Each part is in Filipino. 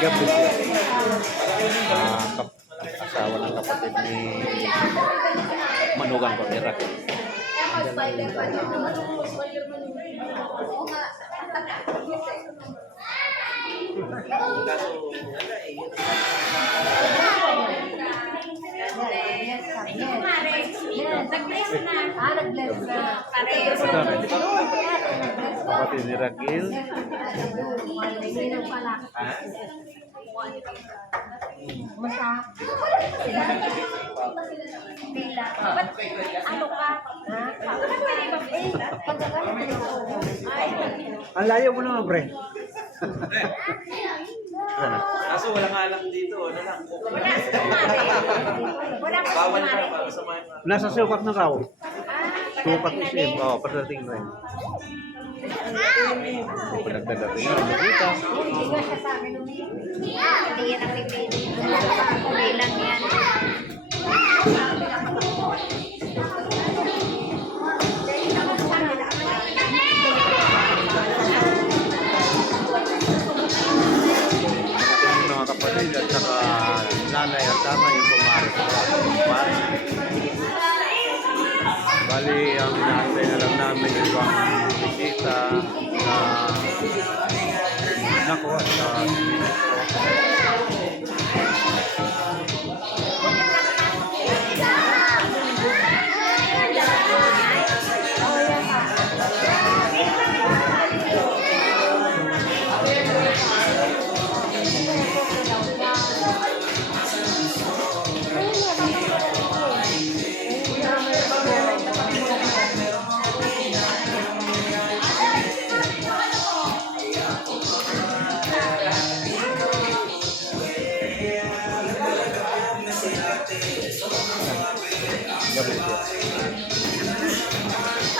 Gabriel. Asawa ng kapatid ni Manugang ko, Irak. Kapatid ni Ragil. Ang layo mo naman, pre. Kaso walang alam dito, ano lang. Bawal na para sa mga... Nasa sukat na raw. Sukat ni Sim. Oo, pagdating na yun. Pagdating na, nakita. Hindi nga siya sa akin hindi yan ang pipili. Hindi lang yan. Mga kapatid at saka nanay at tama yung pumaris. Bali, ang inaantay na lang namin yung ibang bisita na nakuha sa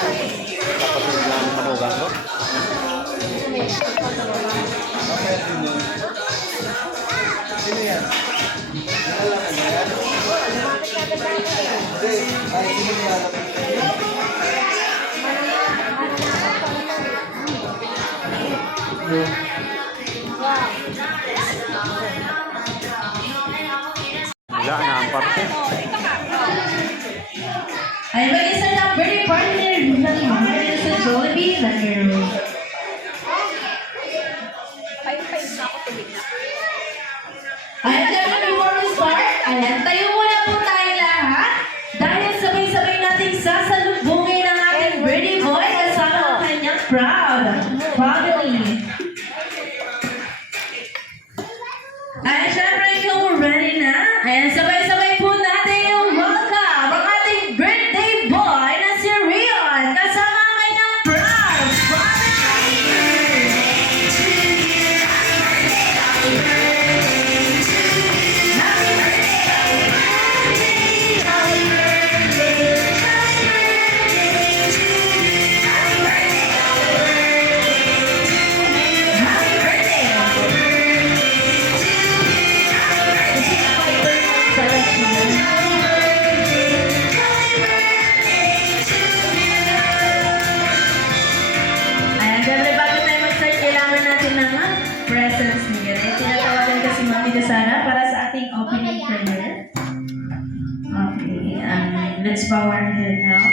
kapatid ng Manugang ko. Sino yan? Hindi. Ay, sino yan? Wala na ang parte. Ay, mag-isa na birthday partner ng mga sa Jollibee na Hero. Ayan, dyan before we start, ayan, tayo muna po tayo lahat. Dahil sabay-sabay natin sasalubungin ang ating birthday boy kasama ang kanyang proud family. Ayan, syempre, kung ready na, ayan, sabay-sabay po natin yung welcome ang ating birthday boy na si Rion kasama ang kanyang proud family. Ayan, syempre bago tayo mag-start, kailangan natin ng presence ni Gary. Tinatawagan kasi Mami de Sara para sa ating opening prayer. Okay, let's bow our head now.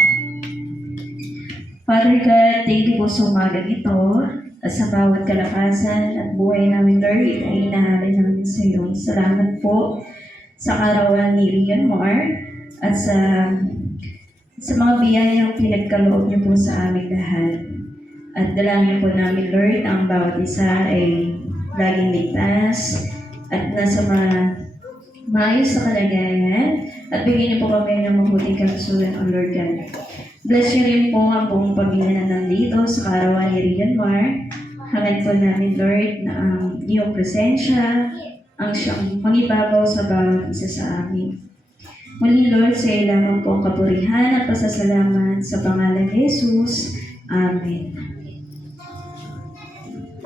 Father God, thank you po sa umagang ito at sa bawat kalakasan at buhay namin, Lord, ay inahalay namin sa iyo. Salamat po sa karawan ni Rion Mar at sa mga biyayang pinagkaloob niyo po sa aming lahat. At dalangin po namin, Lord, ang bawat isa ay laging ligtas at nasa maayos sa kalagayan at bigyan niyo po kami ng mabuting kalusugan, O Lord God. Bless niyo rin po ang buong pamilya na nandito sa karawan ni Rion Mar. Hangad po namin, Lord, na ang iyong presensya ang siyang pangibabaw sa bawat isa sa amin. Muli, Lord, sa iyo lamang po ang kapurihan at pasasalamat sa pangalan ni Jesus. Amen.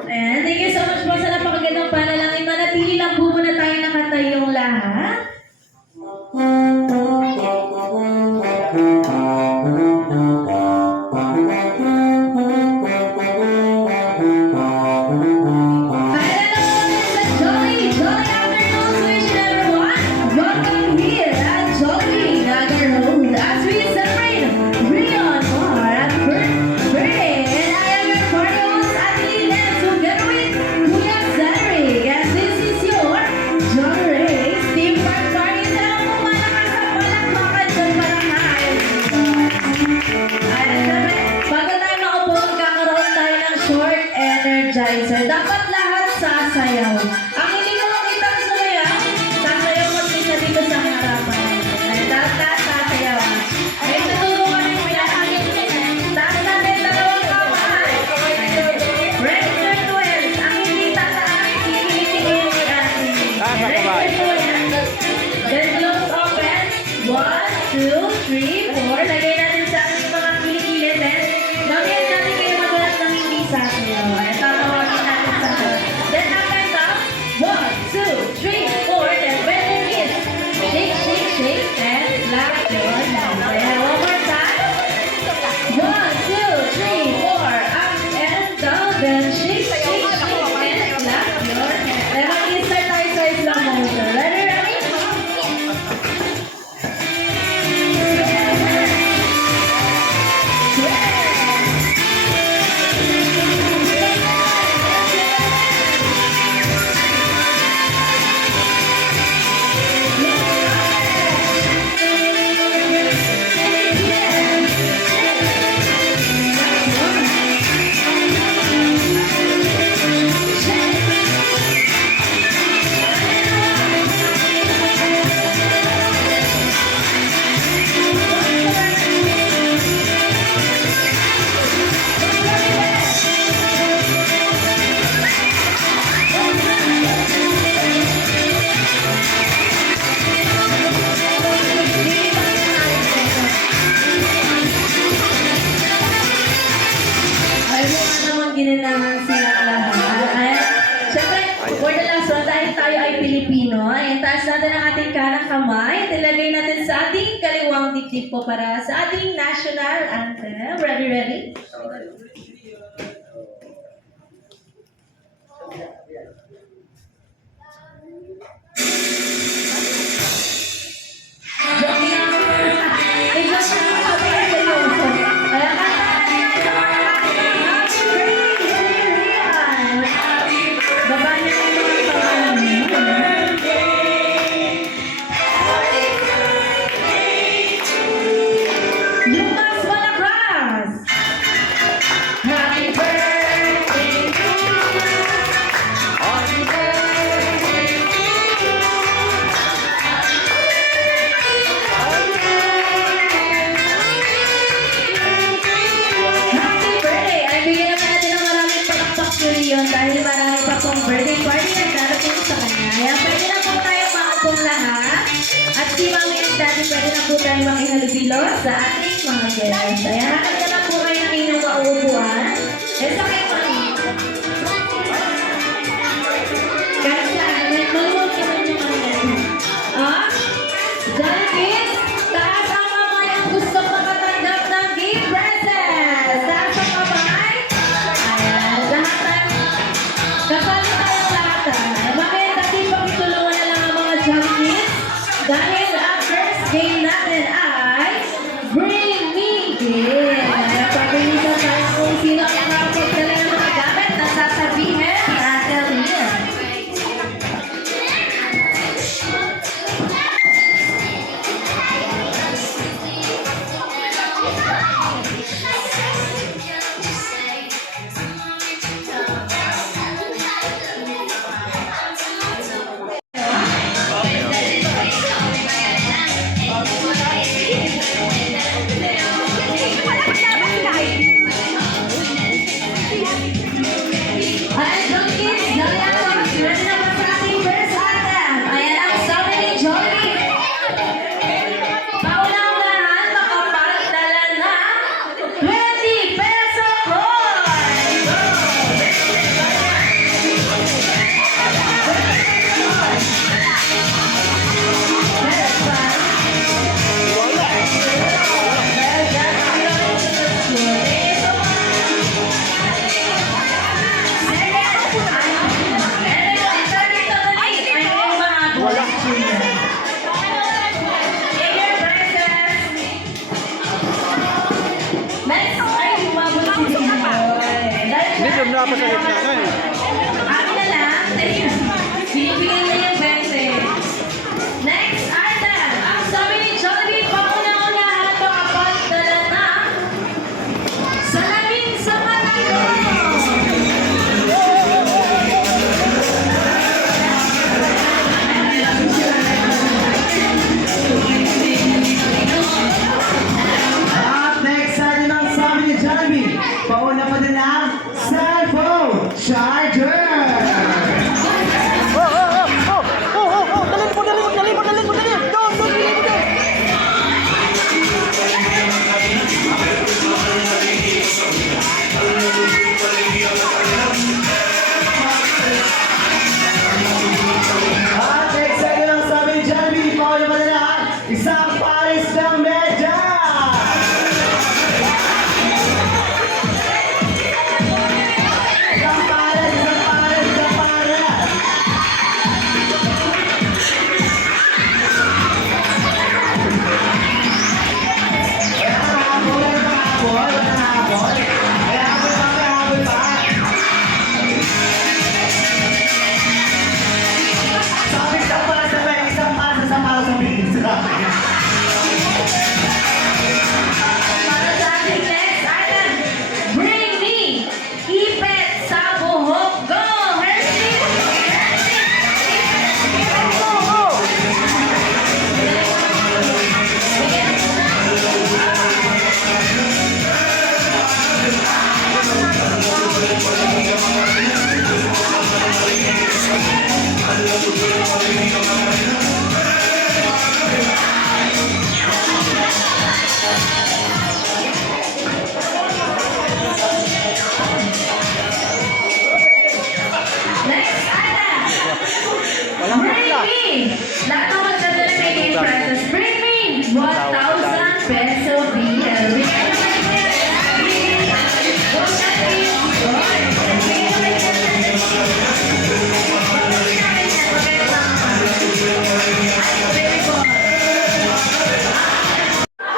Ayan, thank you so much po sa napakagandang panalangin. Manatili lang po muna tayo nakatayong lahat. Kaya lang po sa Jollibee! Bago tayo makaupo, magkakaroon tayo ng short energizer. Dapat lahat sasayaw. Ang hindi mo makita ang sumayaw, sasayaw mo isa dito sa harapan. Dapat sasayaw. May tutulungan yung pinakagin. Taas natin dalawang kamay. Ready for 12. Ang hindi tataas, kikilitiin ni ating. Ready for 12. Then close open. 1, 2, 3, 4. Lagay natin sa ating mga kilikili. Then, mamaya natin kayo magulat ng hindi sasayaw. Ay, tatawagin natin sa then up and down. 1, 2, 3, 4. Then when it is, shake, shake, shake, and clap your hands. Ayan, one more time. 1, 2, 3, 4. Up and down. Then shake, shake, shake, and clap your hands. Then mag-start tayo sa slow motion. Ready, ready? Ay, mukha naman ginanaman silang lahat. Ay, syempre, for the last one, dahil tayo ay Pilipino, ay taas natin ang ating kanang kamay at ilagay natin sa ating kaliwang dibdib po para sa ating national anthem. Ready, ready? Lumas Malacras! Happy birthday to you! Happy birthday to Happy birthday! Ay, bigyan naman natin ng maraming palakpak yun dahil marami pa pong birthday party na darating sa kanya. Kaya pwede na po tayo makapong lahat. At si Mami and Daddy, pwede na po tayo makihalubilo sa ating mga guests. Kaya hanap na lang po kayo ng inyong mauupuan. E sa kayo Mami. Kahit saan, maluwag naman yung mga guests. Ah? Dahil kids, taas ang kamay ang gusto makatanggap ng gift presents. Taas ang kamay. Ayan, lahat tayo. Kasali tayong lahat. Bakit natin pakitulungan na lang ang mga junkies? Dahil ang first game natin ay Bring Me Gift. Kaya pabilisan tayo kung sino ang nakapagdala ng mga gamit na sasabihin natin yun. Ayan, junkies, Dalianos, ready na ba sa ating first item? Ayan ang sabi ni Johnny. Paunang-unahan, makapagdala na 20 peso coin! Go! Meron pa? Hindi, doon na pa sa gitna na eh. Akin na lang. Binibigay na yung 20. Next item. Ang sabi ni Jollibee, pauna-unahan makapagdala na Jollibee, pauna pa din ang cellphone charger. At next second ang sabi ni Jollibee, pauna pa din ang isang pares ng medya. Isang pares, isang pares, isang pares. Para sa ating next item, bring me ipet sa buhok. Go! Hershey! Next item! Bring me! Lahat ng magdadala ng game prizes. Bring me 1,000 peso bill.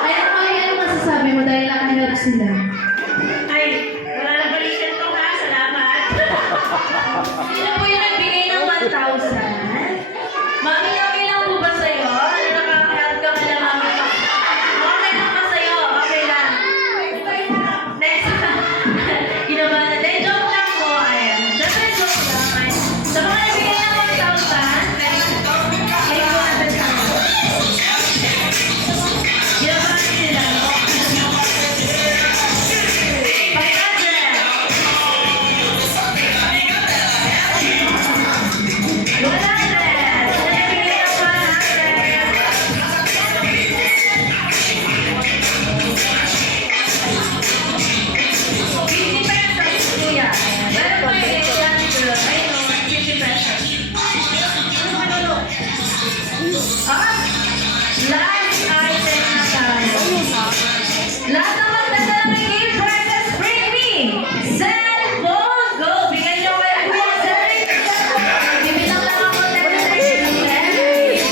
Bigyan naman ano masasabi mo dahil nakahirap sila? Ay, wala na balikan to ha. Salamat. Sino po yung nagbigay ng 1,000? Mami, okay lang po ba sa'yo? Ano, nakakahelp ka ka na, mami? Okay lang ba sa'yo? Okay lang. Next. Ginabahan na. Dahil joke lang po. Ayan. Siyempre joke lang. Ay, sa mga nagbigay ng 1,000, kayo po natin sa ginabahan sila. 100. Last item na tayo. Lahat ng magdadala ng game prizes, bring me cellphone. Go! Bigay niyo kay Kuya Zach. Bibilang lang ako 10, 10.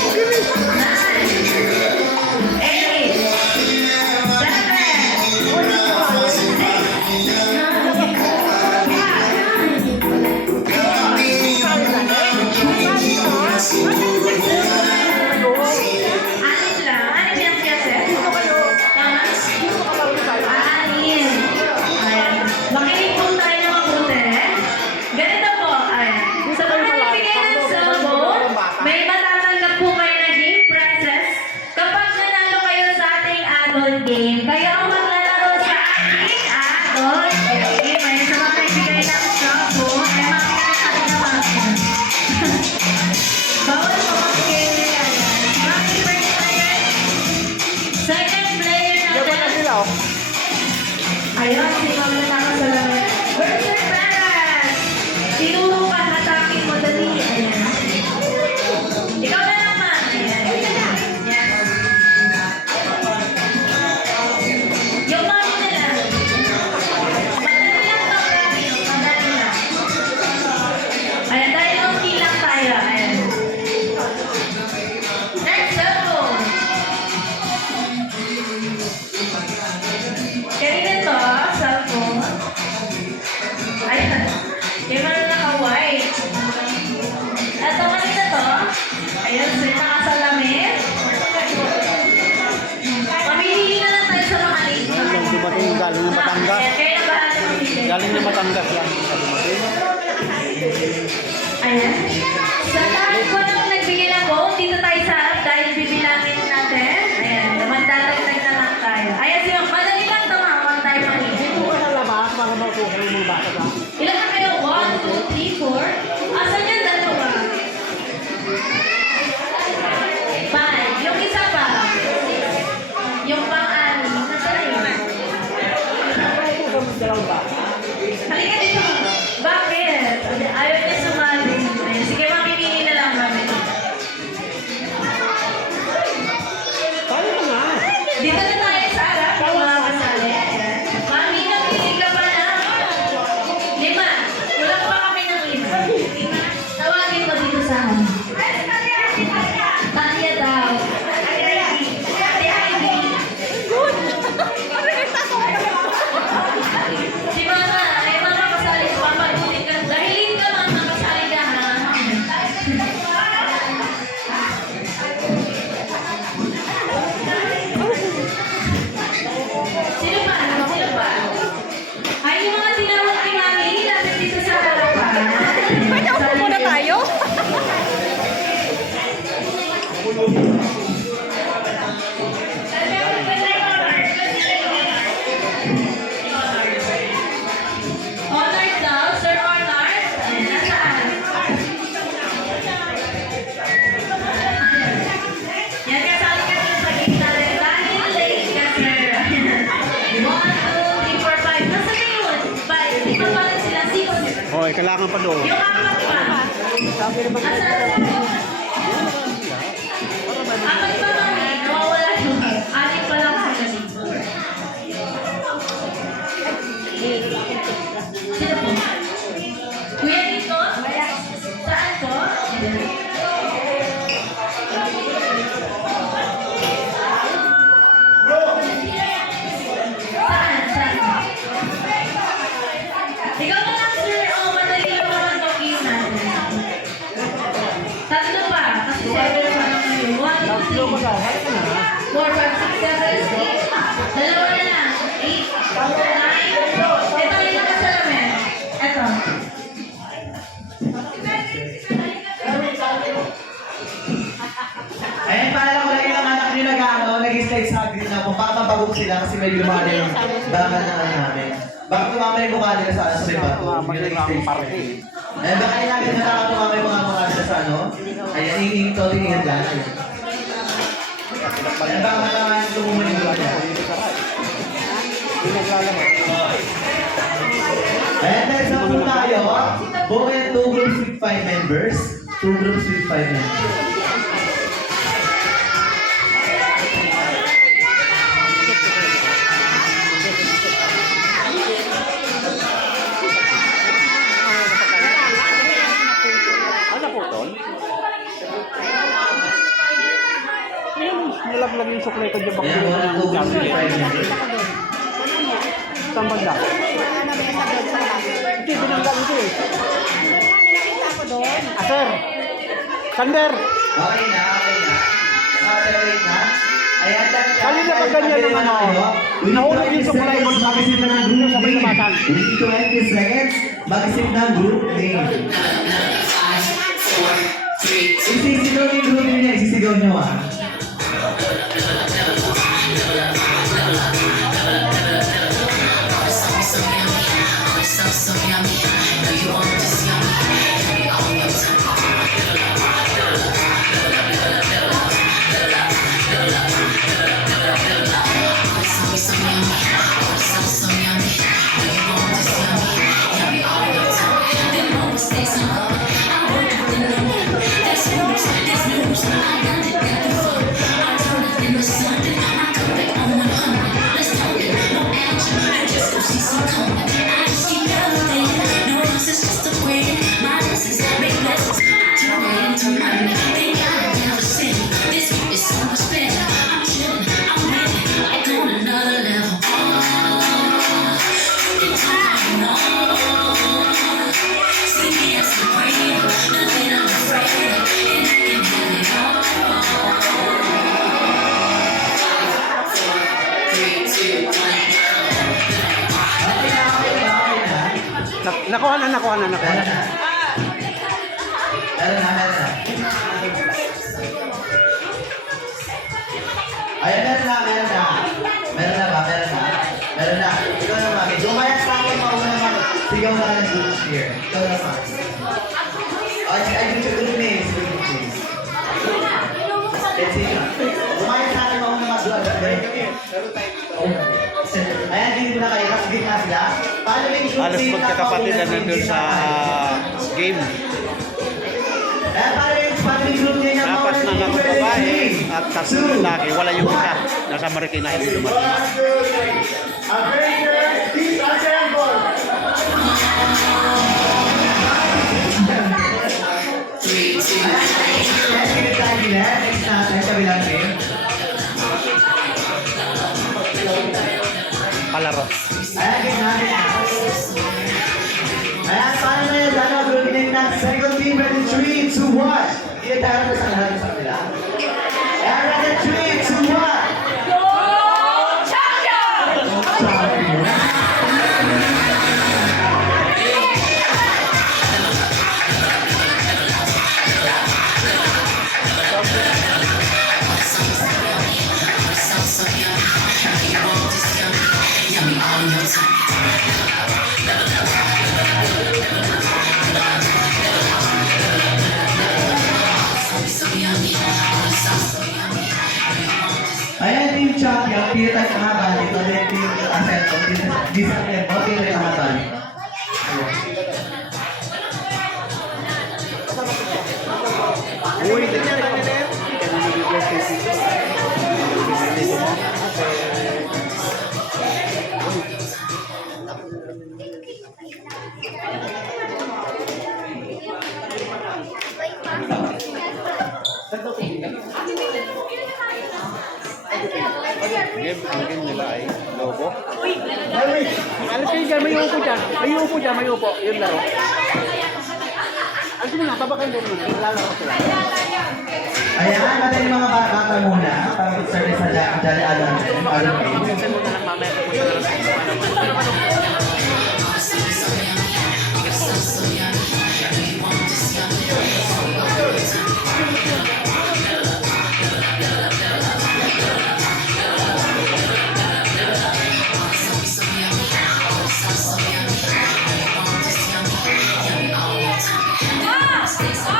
Game. Kayo ang maglalaro sa ating adult game. May sa mga nagbigay ng cellphone, ay makikita naman. Bawal po mag-game na yan. Bakit first player? Second player natin. Ayun, si Mama na nakasalamin. Versus Perez! Tinuro ka, hatakin mo, dali. Ayan. Ikaw na naman. Ayan. Ayan. Yung mami na lang. Madali lang to, Rami. Madali lang. Ayan, dahil okay lang tayo. Ayan. Next, cellphone. Kanina to, cellphone. Ayan. Yung mga naka-white. Ito, kanina to. Ayan, sila nakasalamin. Mamili na lang tayo sa mga lady. Dumating galing ng Batangas. Ayan, kayo na bahala mamili. Galing ng Batangas lang. Ayan. Sa lahat po ng nagbigay ng vote, dito tayo sa harap dahil bibilangin natin. Ayan, magdadagdag na lang tayo. Ayan, madali lang ito, ma'am. Huwag tayo mahilig. Halika dito. Bakit? Ayaw niya sumali. Ayan, sige, mamimili na lang mami. Dito na tayo sa harap. Yung mga kasali. Ayan. Mami, namili ka pa na. 5. Kulang pa kami ng 5. Tawagin mo dito sa akin. Tanya daw. Si Mama, ay Mama kasali. Papagutin ka. Dahilin ka, Mama, kasali ka ha. Sino pa? Sino pa? Ay, yung mga tinawag ni Mami, lapit dito sa harapan. Pwede upo muna tayo? Honors daw, Sir Honors. Nasaan? Yan, kasali ka dito sa gitna rin. Dahil late ka, sir. 1, 2, 3, 4, 5. Nasa na yun? 5. Di ba pala sila 6? Hoy, kailangan pa doon. Yung 4 pa. Nasaan? 4 pa, mami. Nawawala yung 6 pa lang sila dito. Sino po? Kuya dito? Saan to? Saan? Saan? Ikaw na lang, sir. Oh, madali lang naman talking natin. 3 pa. Kasi 7 pa lang ngayon. 1, 2, 3, 4, 5, 6, 7, 8. Dalawa na lang. 8, 9. Ito yung nakasalamin. Ito. Ayan, paalala ko lang yung anak nyo nag-slide sa green na kung baka mapagod sila kasi medyo lumada yung daman na namin. Baka tumama yung mukha nila sa may bato. Yung nag-slide sa green. Ayan, baka yung natin tumama yung mga mukha nila sa ano. Ayan, yung to, tingin dyan. Ayan, baka matama yung tumumun yung mukha niya. Ayan, next na po tayo. Bukin 2 groups with 5 members. 2 groups with 5 members. Ano po doon? Nalaglag yung suklay ko dyan. Ayan, bukin 2 groups with 5 members. Saan banda? Hindi, binanggal ito eh. Ah, sir! Sander! Okay na, okay na. Okay, wait na. Ayan, Kanina pag ganyan naman ako, nahulog yung suklay mo sa mag-isip na ng group sabay name. lumasan. Within 20 seconds, mag-isip ng group name. Isisigaw yung group name niya, isisigaw niyo ah. Nakuha na. Meron na. Meron na. Ayan, meron na. Meron na ba? Meron na. Ikaw na, Mami. Lumaya sa akin, mauna naman. Sigaw na ng group here. Ikaw na, Mami. Ay, group name. Let's see. Lumaya sa akin, mauna naman. Ayan, hindi na kayo. gitna sila. Paano yung group Halos name na magkakapatid na nandun sa game. paano yung group name na Apat na nga babae at 3 lalaki. Wala yung isa. Nasa Marikina hindi dumating. Next natin, kabilang team. Palaro. Ayan, gitna. Ayan, paano na yun? Ano, group name na second team, ready, 3, 2, 1. Hindi tayo na sa lahat sa kanila. Ayan, ready, 3, 2, 1. Go champion! Ayan, team champion, pilitan ka nga ba dito? Then team Asento, di sa tempo, pilitan ka nga ba dito? Uy, ang game nila ay lobo. Alis kayo dyan, may upo dyan. May upo dyan, may upo. Yung laro. Alis mo na, babakain din mo. Lalaro sila. Ayan, madali mga bata muna. Para mag-service sa Jolly Alon.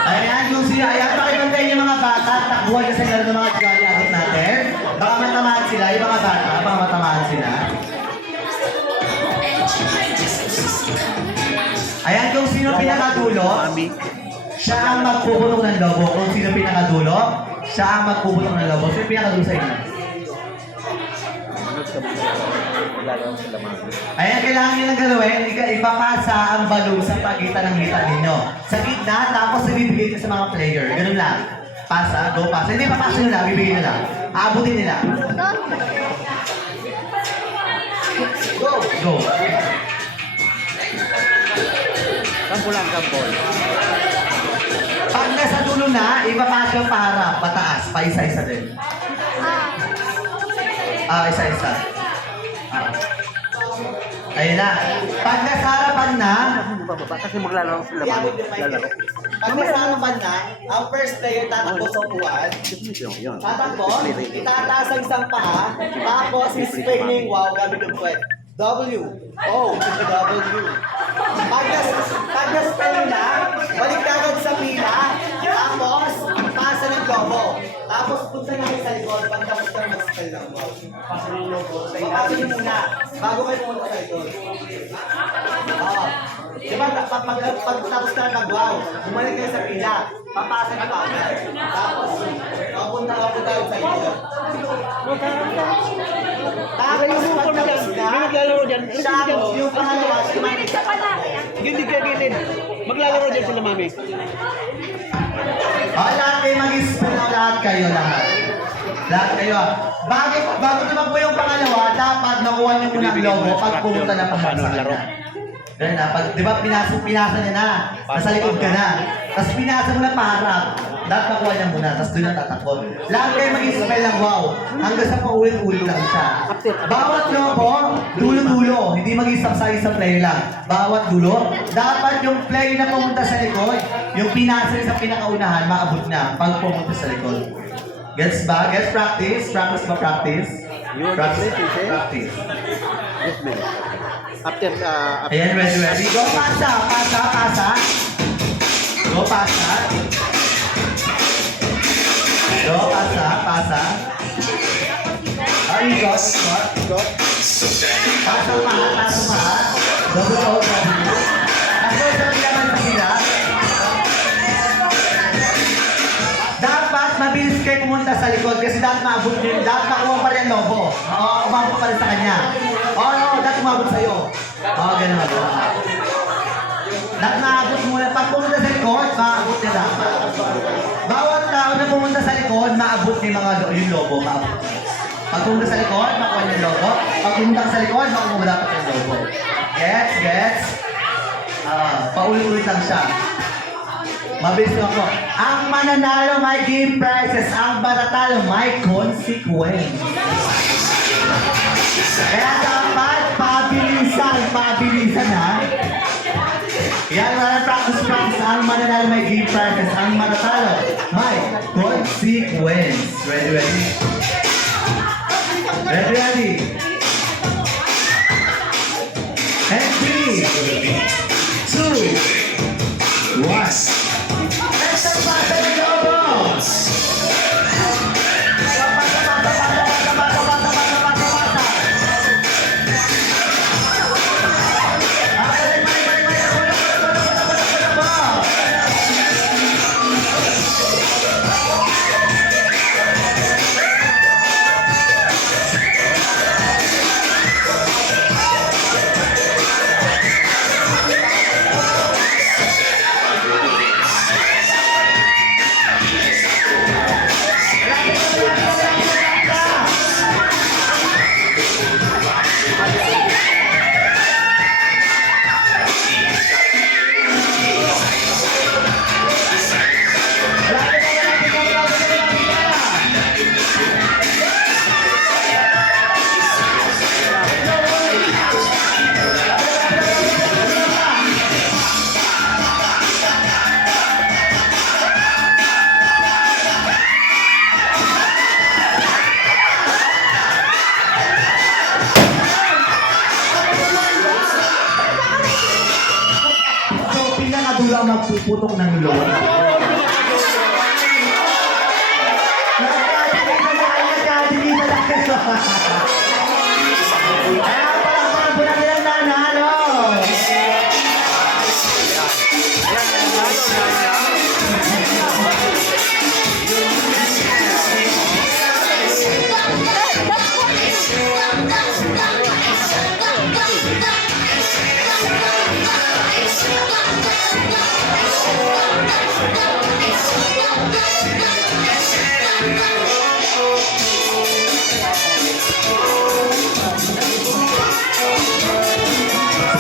Ayan, kung sino, ayan, pakibantayin yung mga bata, takbuhan kasi laro ng mga Jolly Alon natin. Baka matamaan sila, yung mga bata, baka matamaan sila. Ayan, kung sino pinakadulo, siya ang magpuputok ng lobo. Kung sino pinakadulo, siya ang magpuputok ng lobo. Sino pinakadulo sa inyo? Ayan, kailangan nyo lang gawin, ipapasa ang balong sa pagitan ng hita ninyo. Sa gitna, tapos ibibigay nyo sa mga player. Ganun lang. Pasa, go pasa. Hindi, papasa nyo lang, bibigay nyo lang. Aabutin nila. Go! Go! Kampo lang, kampo. Pag nasa dulo na, ipapasa yung paharap, pataas, pa isa-isa din. Isa-isa. Ayun na. Pag nasa harapan na, Kasi maglalaro sila. Lalaro. pag nasa harapan na, ang first player tatakbo sa upuan. Tatakbo, itataas ang isang paa, tapos i-spray niya yung wow gamit yung puwet. W. O. W. Pag na-spray na, balik na agad sa pila, tapos pasa ng lobo. Tapos punta namin sa likod, pagtapos ka mag-spray ng wow. Pasa ng lobo. Pasa niyo muna, bago kayo pumunta sa likod. Oo. Diba, pag tapos ka nag-wow, bumalik kayo sa pila, papasa ka pa. Tapos, papunta sa likod. Tapos, pagtapos na, May maglalaro dyan. siya, yung pangalawa, Minit ka pala. Gilid ka gilid. Maglalaro dyan sila, mami. Lahat kayo mag-spell na lahat kayo. Lahat kayo. Bago tumakbo yung pangalawa, dapat nakuha niyo muna ang logo pag pumunta na Paano sa laro? kanya. Ganun na. Pag, di ba, pinasa niya na. Nasa likod ka na. Tapos pinasa mo na paharap. Dapat nakuha niya muna. Tapos doon na tatakbo. Lahat kayo mag-spell ng wow. Hanggang sa paulit-ulit lang siya. Bawat logo, dulo-dulo. Hindi mag-isang sa isang player lang. Bawat dulo. Dapat yung player na pumunta sa likod, yung pinasa niya sa pinakaunahan, maabot na pag pumunta sa likod. Gets ba? Gets practice? Practice ba practice? Practice. Practice. Yes, ma'am. After, Ayan, ready. Go, pasa. Go, pasa. Go, pasa. Ay, go. Pasa pa. Double O W. Ako sa naman sa sila. Dapat mabilis kayo pumunta sa likod kasi dapat maabot nyo. Dapat makuha pa rin ang lobo. Oo, umabot pa rin sa kanya. Oo, dapat umabot sa'yo. Oo, ganun. Dapat maabot muna. Pag pumunta sa likod, maabot niya dapat. Bawat tao na pumunta sa likod, maabot niya yung lobo. Maabot. Pag pumunta sa likod, makuha niya yung lobo. Pag pumunta ka sa likod, makuha mo dapat yung lobo. Gets? Gets? Paulit-ulit lang siya. Mabilis lang ako. Ang mananalo may game prizes. Ang matatalo may consequence. Kaya dapat pabilisan ha. Yan, wala practice. Ang mananalo may game prizes. Ang matatalo may consequence. Ready? And 3, 2, 1. Next time, pasa ng lobo! Pinakadula magpuputok ng loob. Nagkadili na kayo. Kaya palakpakan po natin ang nanalo.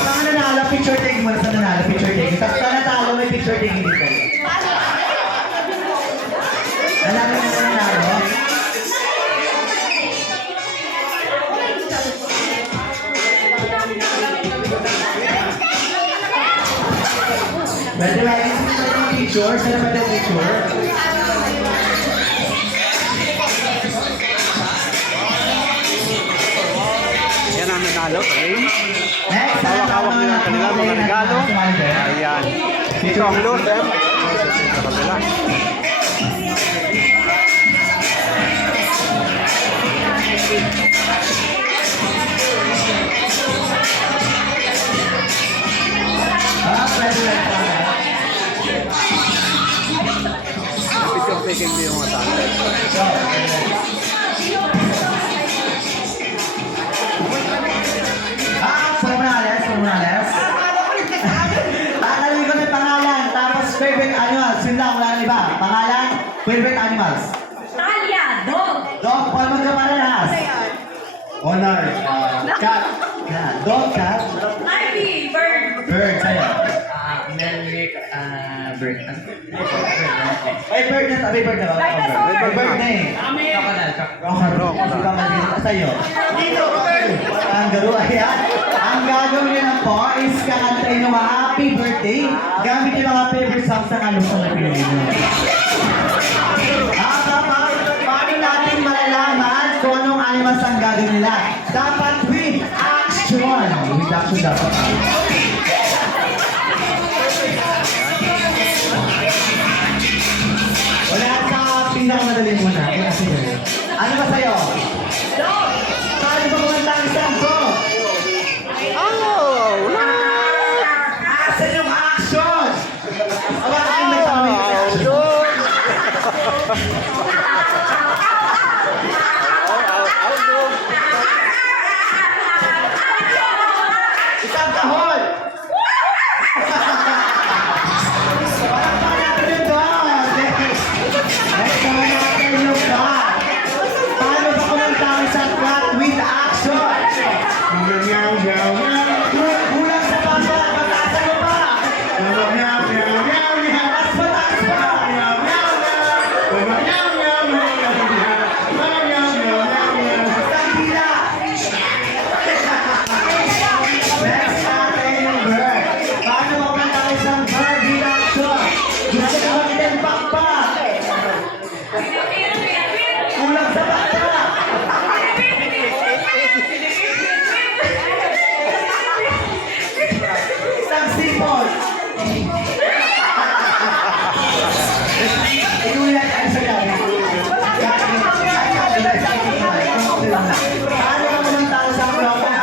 Saan nanalo? Picture taking muna. Saan nanalo? Picture taking. Tapos saan natalo? May picture taking dito. Alam mo na nanalo? Pwede ba yung picture? Saan ba yung picture? Yan ang nanalo. Okay. Next, Hawak-hawak nila ang kanila mga regalo. Ayan. Ito ang loser. Sa kabila. Pwede lang pa. Picture taking din yung mata. Formales. Tatanungin ko may pangalan, tapos favorite animals. Yun lang, wala nang iba. Pangalan, favorite animals. Talia, dog. Dog, paano magkaparehas? Honor. Cat. Dog, cat. Ivy, bird. Bird, sa'yo. Melwick, bird. May bird na, may bird na ba? May bird na eh. Crocodile. Sa'yo. Dito, kangaroo. Ayan. Ang gagawin nyo na po is kakantayin ng happy birthday gamit yung mga favorite songs ng alusong na pinili nyo. Paano natin malalaman kung anong animals ang gagawin nila? Dapat with action. With action dapat. Wala sa pinakamadali muna. Ano ba sa'yo? Paano ba kumanta ang isang ko? Oh! Wala! ang kahon! Parang pa natin yung dog! Next naman natin yung dog! Paano ba kumanta ang isang cat with action? Kulang sa papa, mataasan mo pa! Mas mataas pa! Tangina! Next natin yung bird. Paano ba kumanta ang isang bird with action? Gusto ko mag-10 pa! Kulang sa papa! Isang sipon! Inulat ang sagal. Paano ka kumanta sa crocodile?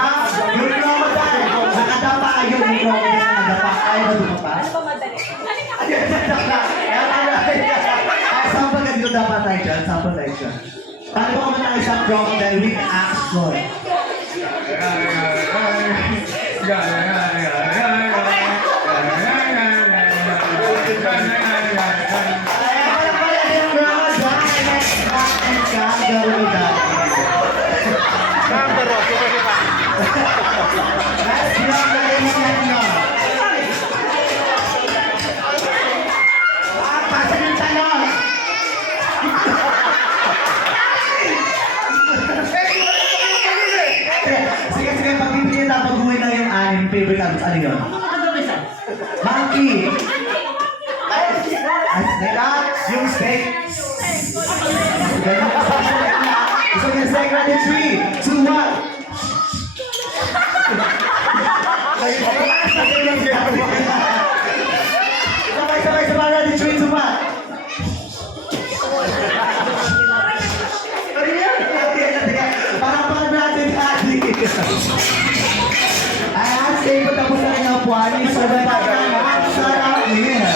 Yung crocodile, nakadapa yung crocodile, nakadapa. Ayaw ba dumapa? Ayaw ba dumapa? Sample ka dito dapat tayo dyan. Sample tayo dyan. Paano ba kumanta ang isang crocodile with action? Sige, pag-ibigay na pag-uwi na yung anim favorite albums. Ano yun? Monkey! Yung steak. Gusto niya steak ready 3, 2, 1. Sabay, ready 3, 2, 1. Ano yan? Parang pang natin hati. Ayan, stay ko tapos na rin ang puwan. So, dapat na ang sarap niya.